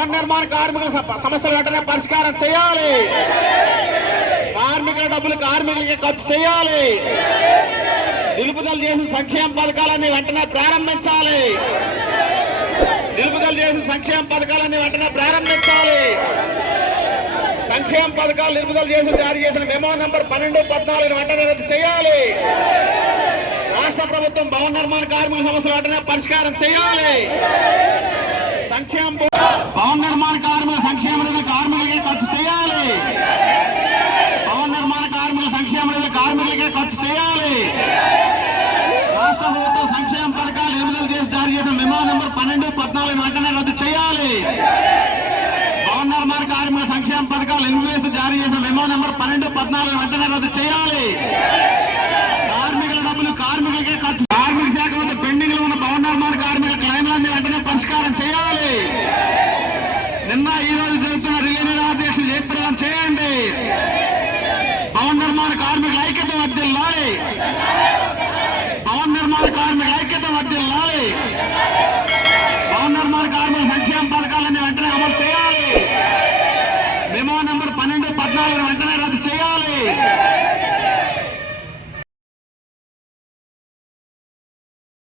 భవన నిర్మాణ కార్మికుల సమస్యలు వెంటనే పరిష్కారం చేయాలి. కార్మికుల డబ్బులు కార్మికులకి ఖర్చు చేయాలి. నిలుపుదల చేసిన సంక్షేమ పథకాలన్నీ వెంటనే ప్రారంభించాలి. నిలుపుదల చేసిన సంక్షేమ పథకాలన్నీ వెంటనే ప్రారంభించాలి. సంక్షేమ పథకాలు నిలుపుదల చేసి జారీ చేసిన మెమో నంబర్ పన్నెండు పద్నాలుగు వెంటనే రద్దు చేయాలి. రాష్ట్ర ప్రభుత్వం భవన నిర్మాణ కార్మికుల సమస్యలు వెంటనే పరిష్కారం చేయాలి. సంక్షేమ భవన నిర్మాణ కార్మికుల సంక్షేమ నిధులు కార్మికులకే ఖర్చు చేయాలి. భవన నిర్మాణ కార్మికుల సంక్షేమ నిధులు కార్మికులకే ఖర్చు చేయాలి. రాష్ట్ర ప్రభుత్వం సంక్షేమ పథకాలు విడుదల చేసి జారీ చేసిన మెమో నెంబర్ పన్నెండు పద్నాలుగు వెంటనే రద్దు చేయాలి. భవన నిర్మాణ కార్మికుల సంక్షేమ పథకాలు నిలిపివేసి జారీ చేసిన మెమో నెంబర్ పన్నెండు పద్నాలుగు వెంటనే రద్దు చేయాలి కార్మికుల డబ్బులు కార్మికులకే ఖర్చు కార్మిక శాఖ వద్ద పెండింగ్లో ఉన్న భవన నిర్మాణ కార్మికుల క్లైమాన్ని వెంటనే పరిష్కారం చేయాలి నిన్న ఈ రోజు జరుగుతున్న రిలే నిరాధ్యక్షులు జయప్రదం చేయండి భవన నిర్మాణ కార్మికుల ఐక్యత వర్దిల్లాలి భవన నిర్మాణ కార్మికుల ఐక్యత వర్దిల్లాలి భవన నిర్మాణ కార్మికుల సంక్షేమ పథకాలన్నీ వెంటనే అమలు చేయాలి. మెమో నెంబర్ పన్నెండు పద్నాలుగు వెంటనే రద్దు చేయాలి.